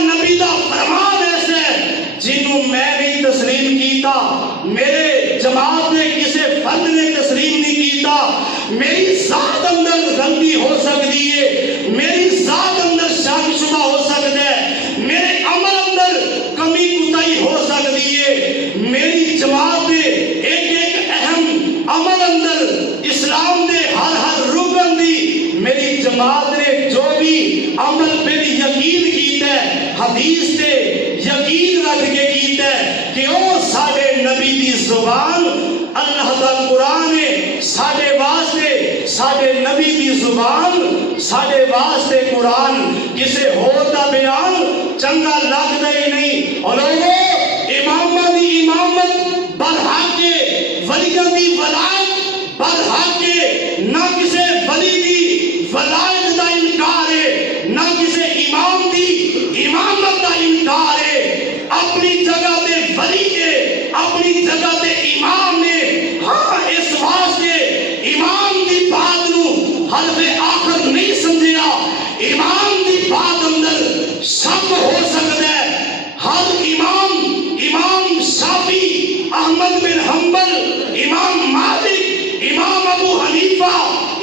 نبی دا فرمان ایسا ہے جنہوں میں نہیں تسلیم کیتا، میرے جماعت نے کسے فرد نے تسلیم نہیں کیتا، میری ذات اندر غلطی ہو سکتی ہے، میری ذات اندر شک شبہ ہو سکتا ہے، میرے عمل اندر کمی کوتاہی ہو سکتی ہے، میری جماعت نے ایک ایک اہم عمل اندر اسلام دے ہر رکن دی میری جماعت نے جو بھی عمل پہ یقین کیتا ہے، حدیث تے یقین رکھ کے کیتا ہے کہ او ساڈے نبی دی زبان اللہ دا قرآن ہے، ساڈے واسطے ساڈے نبی دی زبان ساڈے واسطے قرآن، کسے ہور دا بیان چنگا لگدا ہی نہیں۔ اور لوگو امامہ دی امامت برحق ہے، ولیاں دی ولایت برحق ہے، نہ کسے ولی دی ولایت دا انکار ہے، نہ کسے امام دی امامت دا انکار ہے، اپنی جگہ تے ولی ہے، اپنی جگہ تے امام ہے۔ ہاں اس واسطے امام دی بات نو حرف آخر نہیں سمجھیا، امام دی بات اندر شک ہو سکتا ہے۔ ہر امام شافعی، احمد بن حنبل، امام مالک، امام ابو حنیفہ،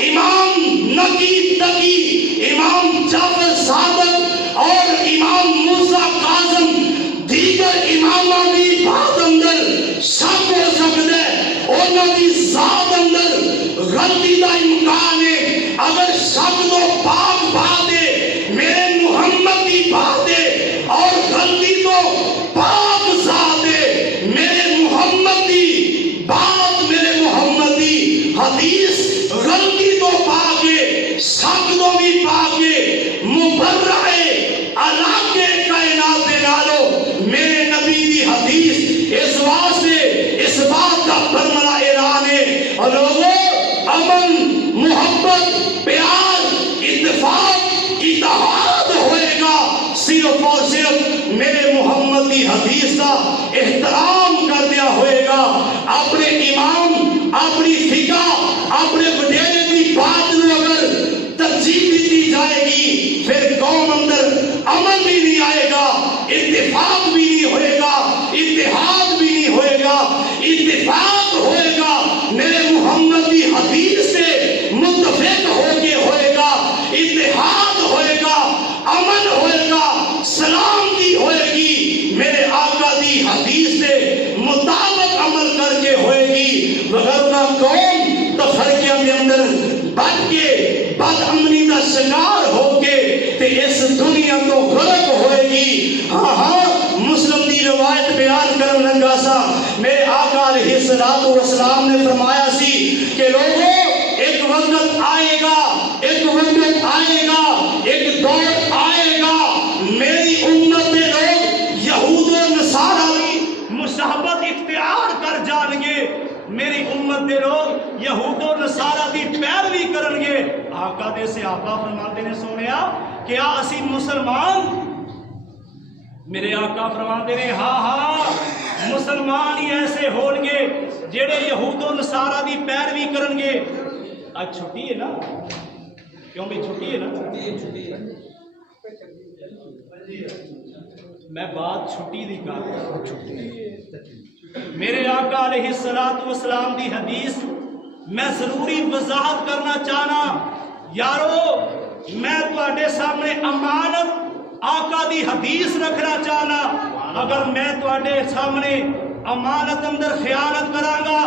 امام نقی تقی، امام جعفر صادق اور امام موسیٰ کاظم، دیگر امامہ دی بات اندر شک ہو سکتا ہے، انہوں دی ذات اندر غلطی دا امکان ہے۔ اگر شک تو پاک بات ہے، میرے محمد دی بات ہے، اور غلطی تو پاک ذات ہے، میرے محمد دی بات، میرے محمد دی حدیث، غلطی تو پاک ہے، شک تو بھی پاک ہے، مبرہ علاقے کائنات دے نالو میرے نبی دی حدیث، اس واسطے اس بات کا برملا اعلان ہے۔ اور لوگوں امن، محبت، پیار، اتفاق، اتحاد ہوئے گا صرف اور صرف میرے محمد کی حدیث کا احترام کر دیا ہوئے گا۔ اپنے امام، اپنی فقہ، اپنے وڈیرے کی بات نو اگر ترجیح دی جائے گی، پھر قوم اندر امن بھی نہیں آئے گا، اتفاق بھی نہیں ہوئے گا، اتحاد بھی نہیں ہوئے گا۔ اتفاق ہوئے گا میرے محمد کی حدیث سے متفق ہو کے ہوئے گا، اتحاد ہوئے گا، امن ہوئے گا، سلامتی ہوئے گی میرے آقا دی حدیث سے مطابق عمل کر کے ہوئے گی۔ وگرنہ قوم تفرقے کے اندر بٹ کے بد امنی کا شکار ہو کے تے اس دنیا تو غرق ہوئے گی۔ ہاں مسلم دی روایت بیان کرن لگا سا، میرے آقا علیہ الصلوۃ والسلام نے فرمایا سی کہ لوگوں ایک وقت آئے گا، ایک وقت آئے گا، ایک دور آئے گا، میری امت کے لوگ یہود و نصارہ کی مشابہت اختیار کر جان گے، میری امت دے لوگ یہود و نصارہ دی پیروی کرن گے۔ آقا دے صحابہ فرماتے نے سنیا کیا اسی مسلمان؟ میرے آقا فرماتے نے ہاں مسلمان ہی ایسے ہون گے جڑے یہود و نصارہ دی پیروی کرن گے۔ آج چھٹی ہے نا؟ کیوں بھی چھٹی ہے نا؟ میں بات چھٹی دی کر رہا ہوں۔ میرے آقا علیہ الصلوۃ والسلام دی حدیث میں ضروری وضاحت کرنا چاہنا، یارو میں تواڈے سامنے امانت آقا دی حدیث رکھنا چاہنا۔ اگر میں تواڈے سامنے امانت اندر خیانت کراں گا،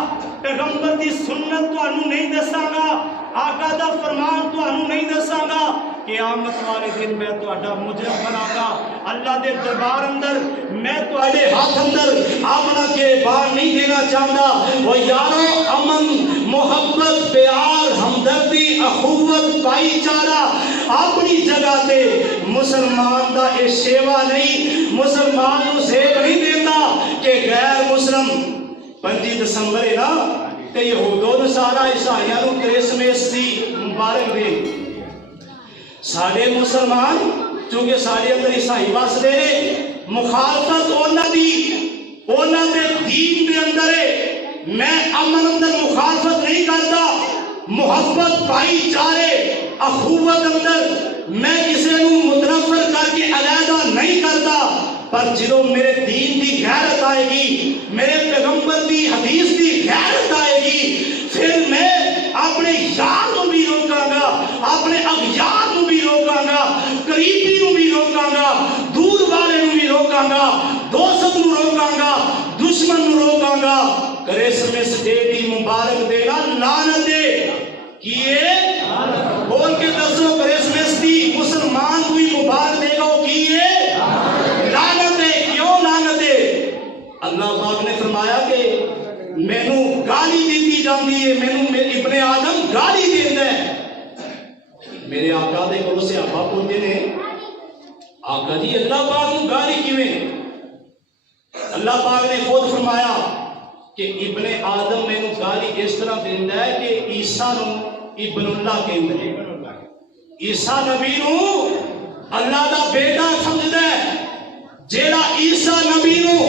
پیغمبر دی سنت تانوں نہیں دساں گا، آقا دا فرمان تانوں نہیں دساں گا، قیامت والے دن میں تواڈا مجرم بناں گا۔ اللہ دے دربار اندر میں تواڈے ہاتھ اندر اپنا کے بار نہیں دینا چاہتا۔ وہ یارو امن، محبت، پیار، ہمدردی، اخوت، بھائی چارہ اپنی جگہ تے مسلمان دا اے شیوا نہیں، مسلمان نو زیب نہیں دیتا کہ غیر مسلم 25 دسمبر ہے نا تے یہود و نصارہ عیسائیاں نو کرسمس دی مبارک دے۔ سارے مسلمان چونکہ سارے اندر عیسائی بس دے مخالفت انہاں دے دین دے اندر ہے، میں امن اندر مخالفت نہیں کرتا، محبت بھائی چارے اخوت اندر میں کسی نو متنفر کر کے علیحدہ نہیں کرتا۔ پر جدوں میرے دین دی غیرت آئے گی، میرے پیغمبر دی حدیث دی غیرت آئے گی، پھر میں اپنے یار نو بھی روکاں گا، اپنے اغیار نو بھی روکاں گا، قریبی نو بھی روکاں گا، دور والے نو بھی روکاں گا، دوست نو روکاں گا، دشمن نو روکاں گا۔ کرسمس ڈے دی مبارک دے گا لعنت دے کیے بول کے دسو، کرسمس دی مسلمان کوئی مبارک دے گا وہ کیے لعنت دے۔ کیوں لعنت دے؟ اللہ پاک نے فرمایا کہ مینوں گالی دیتی جاندی ہے، مینوں ابن آدم گالی دیندا ہے۔ میرے آقا دے کولوں صحابہ پوچھدے نے آقا جی اللہ پاک نوں گالی کیویں؟ اللہ پاک نے خود فرمایا کہ ابن آدم مینوں گالی اس طرح دیندا ہے کہ عیسیٰ نوں ابن اللہ کہندے ہیں، عیسیٰ نبی نوں اللہ دا بیٹا سمجھدا ہے۔ جیڑا عیسیٰ نبی نوں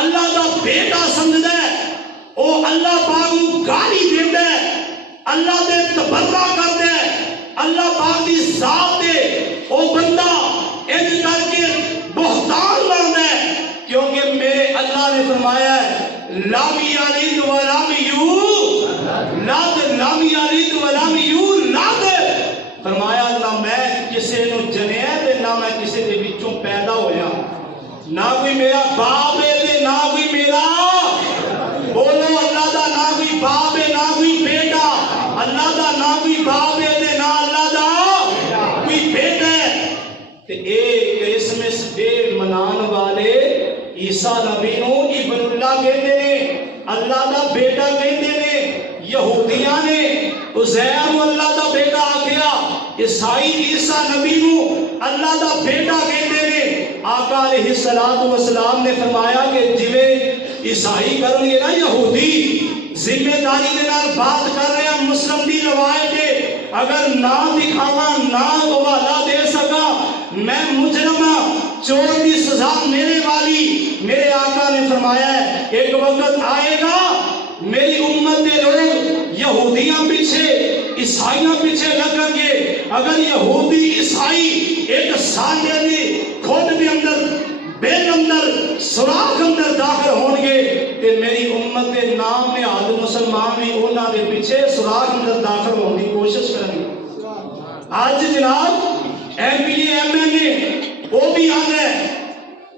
اللہ دا بیٹا سمجھدا ہے او اللہ پاک نوں گالی دیندا ہے، اللہ دے تبرہ کردا ہے، اللہ پاک دی ذات دے او بندہ انج کر کے بہتان لانا ہے، کیونکہ میرے اللہ نے فرمایا ہے لم یلد ولم یولد، لم یلد ولم یولد، فرمایا نہ میں کسے نو جنیا تے نہ میں کسے دے وچوں پیدا ہویا، نہ کوئی میرا باپ ہے تے نہ کوئی میرا، بولو اللہ دا نہ کوئی باپ ہے نہ کوئی بیٹا، اللہ دا نہ کوئی باپ ہے تے نہ اللہ دا کوئی بیٹا ہے۔ تے اے کرسمس ڈے منان والے عیسیٰ نبی نوں ابن اللہ کہتے نے، اللہ دا بیٹا کہتے نے، یہودیاں نے عزیر نوں اللہ دا بیٹا آکھیا، عیسائی عیسیٰ نبی نوں اللہ دا بیٹا کہتے نے۔ آقا علیہ السلام نے فرمایا کہ جویں عیسائی کرن گے نا یہودی ذمہ داری دے نال بات کر رہے ہیں، مسلم دی روایت ہے اگر نہ دکھاواں نہ حوالہ دے سکا میں مجرم ہاں، چور دی سزا میرے والی۔ میرے آقا نے فرمایا ہے ایک وقت آئے گا میری امت دے لوگ یہودیاں پیچھے عیسائیاں پیچھے لگیں گے، اگر یہودی عیسائی ایک سانڈے دی کھوٹ دے اندر بین اندر سوراخ اندر داخل ہون گے تے میری امت دے نام میں آد مسلمان بھی انہاں دے پیچھے سوراخ اندر داخل ہونے کی کوشش کریں گے۔ آج جناب ایم پی ایم این اے وہ بھی آ گئے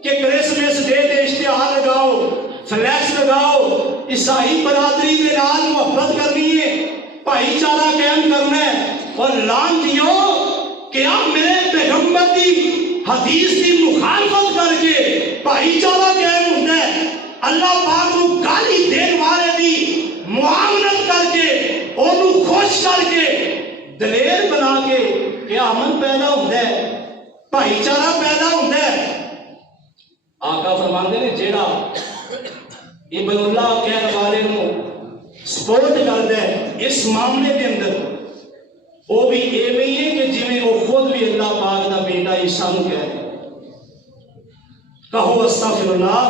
کہ کرسمس ڈے تے اشتہار لگاؤ، فلیکس لگاؤ، عیسائی برادری کے نال محبت کرنی ہے، بھائی چارہ قائم کرنا ہے، اور لان دیو کیا میرے پیغمبر دی حدیث دی مخالفت کر کے بھائی چارہ قائم ہوتا ہے، اللہ پاک کو گالی دین والے دی معاملت کر کے انہوں خوش کر کے دلیر بنا کے کیا امن پیدا ہوتا ہے، بھائی چارہ پیدا ہوتا ہے۔ آقا فرماندے نے جیڑا ابن اللہ کہنے والے نو سپورٹ کردا ہے اس معاملے کے اندر وہ بھی ایویں ہی ہے کہ جویں وہ خود بھی اللہ پاک دا بیٹا عیسیٰ نو کہہ رہے۔ کہو استغفر اللہ۔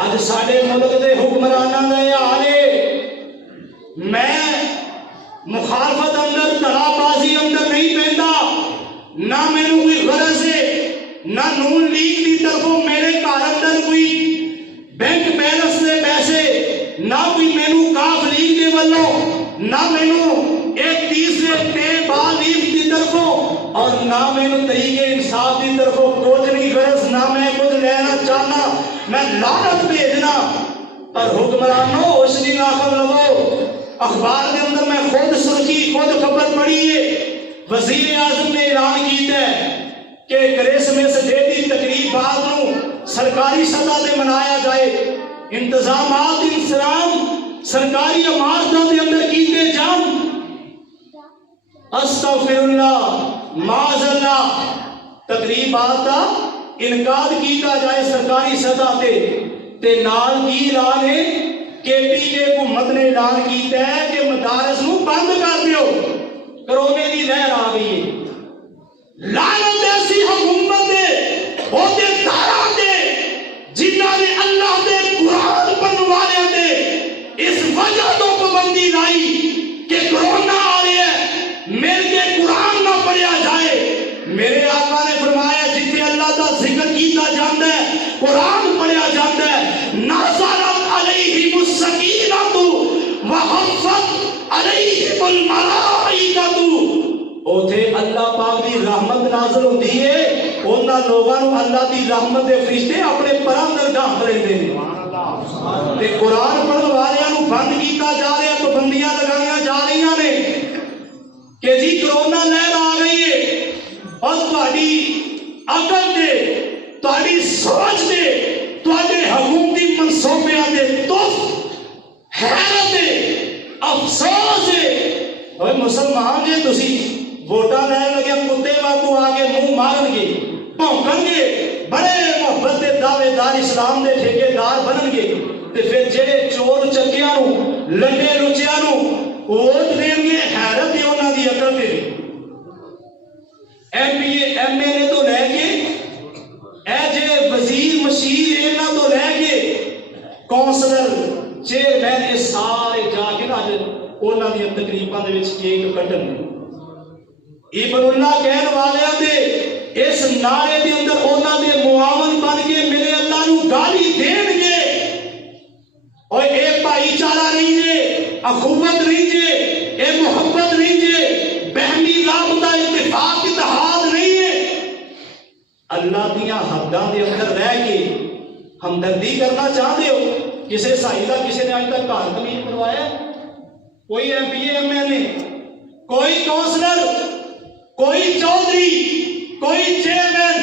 آج ساڈے ملک دے حکمراناں دا یہ حال ہے، میں مخالفت اندر دھڑا بازی اندر نہیں پیندا، نہ مینوں کوئی غرض ہے، نہ نون لیگ دی طرفوں میرے گھر اندر کوئی بینک بیلنس دے پیسے، نہ کوئی مینوں کاف لیگ دے والوں، نہ مینوں ایک تیسرے پے با لیگ دی طرفوں، اور نہ مینوں تحریک انصاف دی طرفوں کچھ نہیں غرض، نہ میں کچھ لینا چاہنا، میں لعنت بھیجنا۔ پر حکمرانوں ہوش دی ناخن لو، اخبار کے اندر میں خود سرخی خود خبر پڑھی ہے، وزیر اعظم نے اعلان کیتا ہے کہ کرسمس ڈے دی تقریبات نو سرکاری سطح تے منایا جائے، انتظامات انسلام سرکاری عمارتوں کے اندر کیتے جان۔ استغفر اللہ، معاذ اللہ، تقریبات کا انعقاد کیتا جائے سرکاری سطح تے نال کی اعلان ہے کہ پی کے حکومت نے اعلان کیتا ہے کہ مدارس نو بند کر دیو، کرونے دی لہر آ گئی ہے۔ لعنت ایسی حکومت دے عہدے داراں دے جنہاں نے اللہ دے قرآن پڑھن والے دے اس وجہ تو پابندی لائی کہ کرونا آ رہی ہے مل کے قرآن نہ پڑھیا جائے۔ میرے آقا نے فرمایا جتنے اللہ دا ذکر کی انہاں لوگاں نوں اللہ دی رحمت دے فرشتے اپنے پراں اندر ڈھانپ لیندے نے تے قرآن پڑھن والیاں نوں بند کیتا جا رہا ہے، پابندیاں لگائیاں جا رہی نے کہ جی کرونا لہر آ گئی ہے اور تہاڈی عقل دے، تہاڈی سوچ دے، تہاڈے حکومتی منصوبیاں دے تف حیرت ہے، افسوس ہے۔ اوے مسلمان جی تسی ووٹاں لین لگے کتے واگو آ کے منہ مارن گے، بھونکن گے، بڑے محبت دے دعوے دار اسلام دے ٹھیکے دار بنن گے، تے پھر جڑے چور چکیاں نو لنڈے لچیاں نو ووٹ دین گے، حیرت ہے انہاں دی عقل تے۔ M P A M L A تو لے کے اے جے وزیر مشیر انہاں تو لے کے کونسلر چیئرمین یہ سارے جا کے نا انہاں دی تقریباں دے وچ کیک کٹن ابن اللہ کہن والیاں دے اس نعرے دے اندر انہاں دے معاون بن کے میرے اللہ نو گالی دین گے اور اے بھائی چارہ نہیں جے، اخوت نہیں جے، اے محبت نہیں جے، بہنی رابطہ اتفاق اتحاد نہیں ہے۔ اللہ دیاں حداں دے اندر رہ کے ہمدردی کرنا چاہتے ہو؟ کسی سائی کا کسی نے آج تک گھر تعمیر کروایا؟ کوئی M P A M L A, کوئی کونسلر، کوئی چودھری، کوئی چیئرمین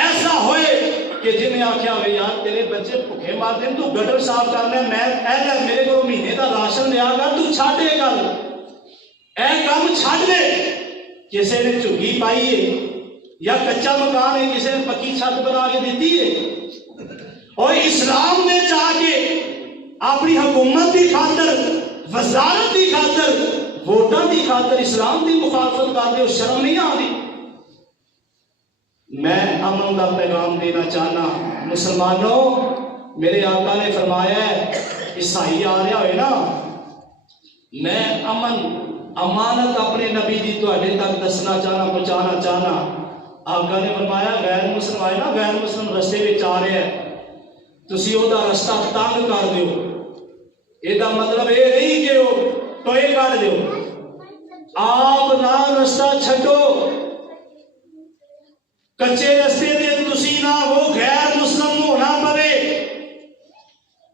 ایسا ہوئے کہ جنہیں آخیا ہوئے یار تیرے بچے بھوکے مار دیں تو گٹر صاف کرنا ہے، میں میرے کو مہینے کا راشن لیا کر تو چھڈ دے گل اے کام چھڈ دے۔ کسی نے جھگی پائی ہے یا کچا مکان ہے، کسی نے پکی چھت بنا کے دیتی ہے، اور اسلام نے چاہ کے اپنی حکومت کی خاطر، وزارت کی خاطر، ووٹاں کی خاطر اسلام کی مخالفت کرتے ہو، شرم نہیں آتی؟ میں امن کا پیغام دینا چاہنا مسلمانوں، میرے آقا نے فرمایا ہے عیسائی آ رہا ہوئے نا، میں امن امانت اپنے نبی دی تواڈے تک دسنا چاہنا، پہنچانا چاہنا۔ آقا نے فرمایا غیر مسلم آئے نا، غیر مسلم رستے وچ آ رہے ہیں، تسی او دا رستہ تنگ کر دیو، یہ دا مطلب یہ نہیں کہ وہ ٹوئے کر دیو، آپ نہ رستہ چھڈو، کچے رستے دے تسی نہ وہ غیر مسلم ہونا پڑے،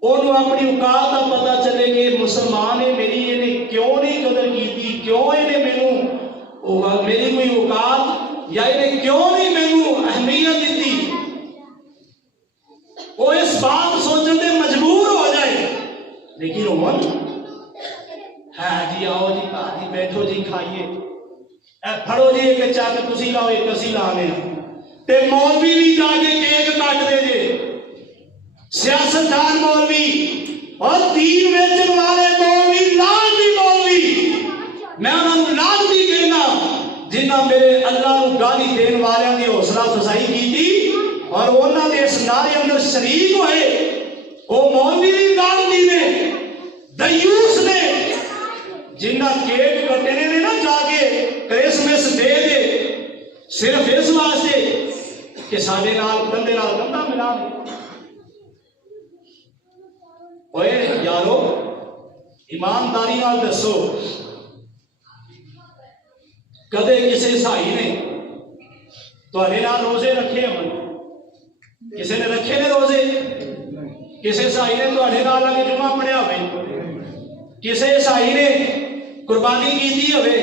انہوں اپنی اوقات کا پتہ چلے کہ مسلمان ہے، میری یہ کیوں نہیں قدر کی، کیوں انہیں مینوں میری کوئی اوقات یا انہیں کیوں نہیں مینوں اہمیت دیتی، وہ اس بات سوچنے دے مجبور ہو جائے۔ لیکن عمر ہے جی آؤ جی گھر جی بیٹھو جی کھائیے، اے پھڑو جی ایک چک تسی لاؤ ایک اسی لانے، تے مولوی بھی جا کے کیک کٹ دے جے، سیاستدان مولوی اور دین ویچن والے مولوی، لعنتی مولوی، میں انہوں نے لعنتی کہنا جنہاں میرے اللہ نو گالی دین والوں کی حوصلہ افزائی کی تھی اور انہوں نے اس نعرے اندر شریک ہوئے، وہ مولوی بھی لعنتی نے، دیوس نے، جنہاں کیک کٹنے نے نا جا کے کرسمس دے دے صرف اس واسطے کہ ساڈے نال کندھے نال کندھا ملا دے۔ اوے یارو ایمانداری نال دسو، کدے کسی عیسائی نے تواڈے نال روزے رکھے امن؟ کسی نے رکھے نے روزے؟ کسی عیسائی نے تواڈے نال آ کے جمعہ پڑھیا ہوئے؟ کسی عیسائی نے قربانی کیتی ہوئے؟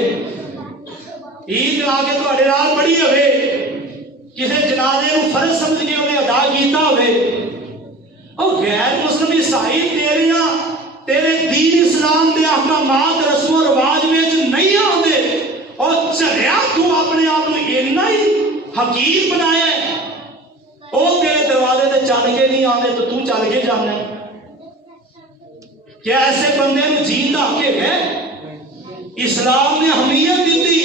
عید لا کے تواڈے نال پڑھی ہوئے؟ کسی جنازے کو فرض سمجھ کے انہیں ادا کیتا ہوئے؟ اور غیر مسلم عیسائی تیرے دین اسلام دے احکامات رسم و رواج میں نہیں آتے، اور چلیا تو اپنے آپ کو اتنا ہی حقیر بنایا ہے، وہ تیرے دروازے تے چل کے نہیں آتے تو چل کے جانا ہے؟ کیا ایسے بندے نو جین دا حق ہے؟ اسلام نے اہمیت دیتی،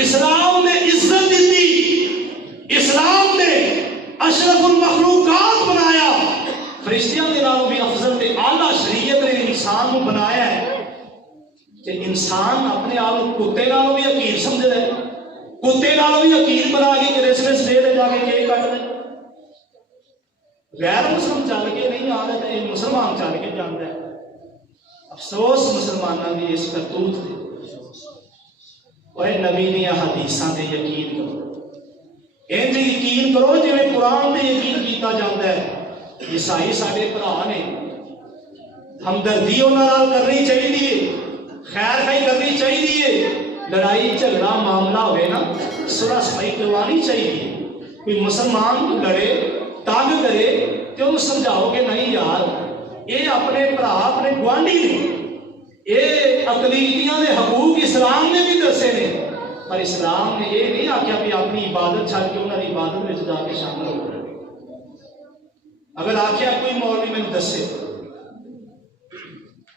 اسلام نے عزت دیتی، اسلام نے اشرف المخلوقات بنایا، فرشتیاں دے نالوں بھی افضل تے اعلیٰ شریعت نے انسان کو بنایا ہے کہ انسان اپنے آپ کتے نالوں بھی حقیر سمجھ رہے، کتے نالوں بھی حقیر بنا کے کرسمس ڈے تے جا کے کیک کٹ دے۔ غیر مسلم چل کے نہیں آ رہے تے مسلمان چل کے جانا ہے۔ افسوس مسلمانوں کی اس کرتوت تے، اور نبی دیا حدیثاں تے یقین کرو، انج یقین کرو جویں قرآن تے یقین کیتا جاتا ہے۔ عیسائی ساڈے بھرا نے، ہمدردی انہاں نال کرنی چاہیے، خیر خائی کرنی چاہیے، لڑائی جھگڑا معاملہ ہوئے نا صلح صفائی کروانی چاہیے۔ کوئی مسلمان لڑے تنگ کرے تو انہوں سمجھاؤ کہ نہیں یار یہ اپنے بھرا اپنے گوانڈی نے، یہ اقلیتیاں دے حقوق اسلام نے بھی دسے نے، پر اسلام نے یہ نہیں آخیا کہ اپنی عبادت چھڑ کے انہوں کی عبادت میں جا کے شامل ہو گئے۔ اگر آخیا کوئی مولوی میں دسے،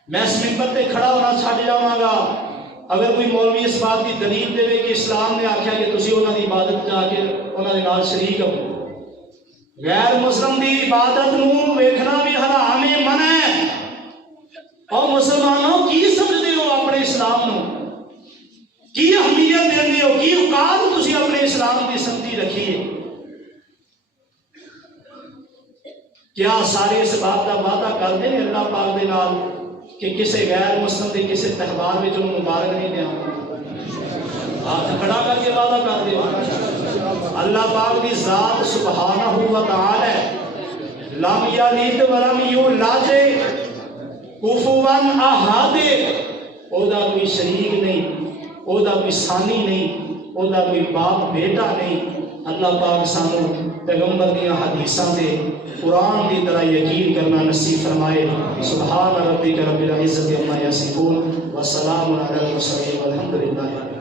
میں اس ممبر پہ کھڑا ہونا چھڈ جاواں گا اگر کوئی مولوی اس بات کی دلیل دے کہ اسلام نے آخیا کہ تسی انہوں کی عبادت جا کے انہوں کے نال شریک ہو۔ غیر مسلم دی عبادت نو ویکھنا بھی حرام ہے، منع ہے۔ اور مسلمانوں کی سمجھتے ہو اپنے اسلام نو، کی اہمیت دیندے ہو، کی اوقات تسی اپنے اسلام کی سمجھی رکھی ہے؟ کیا سارے اس بات کا وعدہ کرتے ہیں اللہ پاک دے نال کہ کسی غیر مسلم کے کسی تہوار میں انہوں مبارک نہیں دیا؟ ہاتھ کھڑا کر کے وعدہ کر دے۔ اللہ پاک کی ذات سبحانہ و تعالی لم یلد ولم یولد کفوا احد، او دا کوئی شریک نہیں، او دا کوئی ثانی نہیں، او دا کوئی باپ بیٹا نہیں۔ اللہ پاک سانو پیغمبر دیا حدیثاں دے قرآن کی طرح یقین کرنا نصیب فرمائے۔ سبحان ربک رب العزت عما یصفون وسلام علی المرسلین والحمد للہ۔